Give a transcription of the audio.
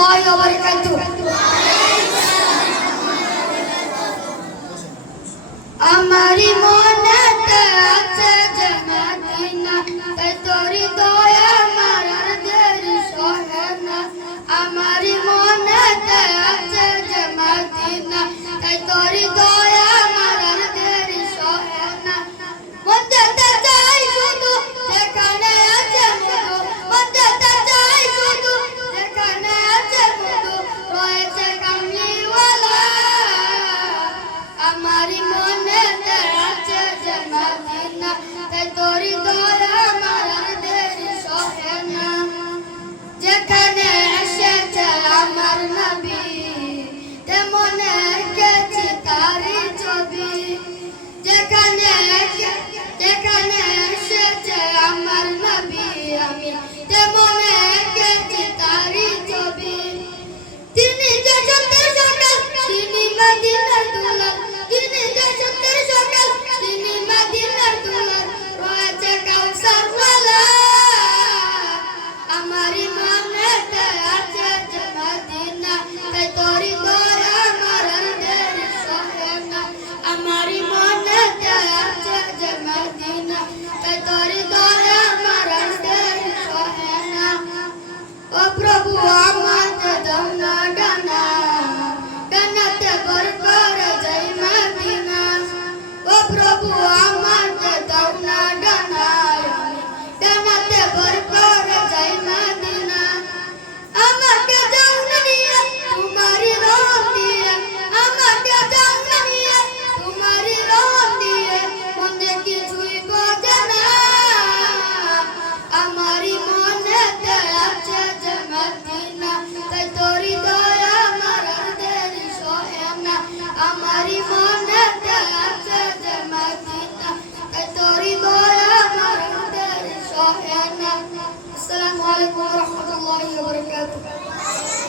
রহমতুল্লাহি ওয়া বারাকাতুহু। আমারি মনেতে আছে যে মদিনা, তাই তোরি দয়া আমার আর দেরি সহে না। আমারি মনেতে আছে যে মদিনা, তাই তোরি দয়া আমার আর দেরি সহে না। মধ্যে যাই শুধু যেখানে আছে মধু, মধ্যে যাই শুধু যেখানে আছে মধু, রয়েছে কামলিওয়ালা। আমারি মনেতে আছে যে মদিনা, তাই তোরি দয়া আমার আর দেরি সহে না। যেখানে এসেছে আমার নবী, তেমনে এঁকেছি তারি ছবি। যেখানে এসেছে আমার নবী, আমি তেমনে এঁকেছি তারি ছবি। তিনি যে সত্যের সকাল, তিনি মদিনার দুলাল, তিনি যে সত্যের সকাল, তিনি মদিনার দুলাল, রয়েছে কাউসার ওয়ালা। আমারি মনেতে আছে যে মদিনা, তাই তোরি দয়া আমার আর দেরি সহে না। আমারি মনেতে আছে যে মদিনা, তাই তোরি দয়া আমার আর দেরি সহে না। ও প্রভু আমাকে দাও না ডানা, ডানাতে ভর করে যাই মদিনা। ও প্রভু আমাকে দাও না ডানা, ডানাতে ভর করে যাই মদিনা। আমাকে দাও না নিয়ে তোমারি রং দিয়ে, আমাকে দাও না নিয়ে তোমারি রং দিয়ে, মনে কিছুই বোঝে না। আমারি মনেতে আছে যে মদিনা, তাই তোরি দয়া আমার আর দেরি সহে না। আমারি মনেতে আছে যে মদিনা, তাই তোরি দয়া আমার আর দেরি সহে না। আসসালামু আলাইকুম ওয়া রাহমাতুল্লাহি ওয়া বারাকাতুহু।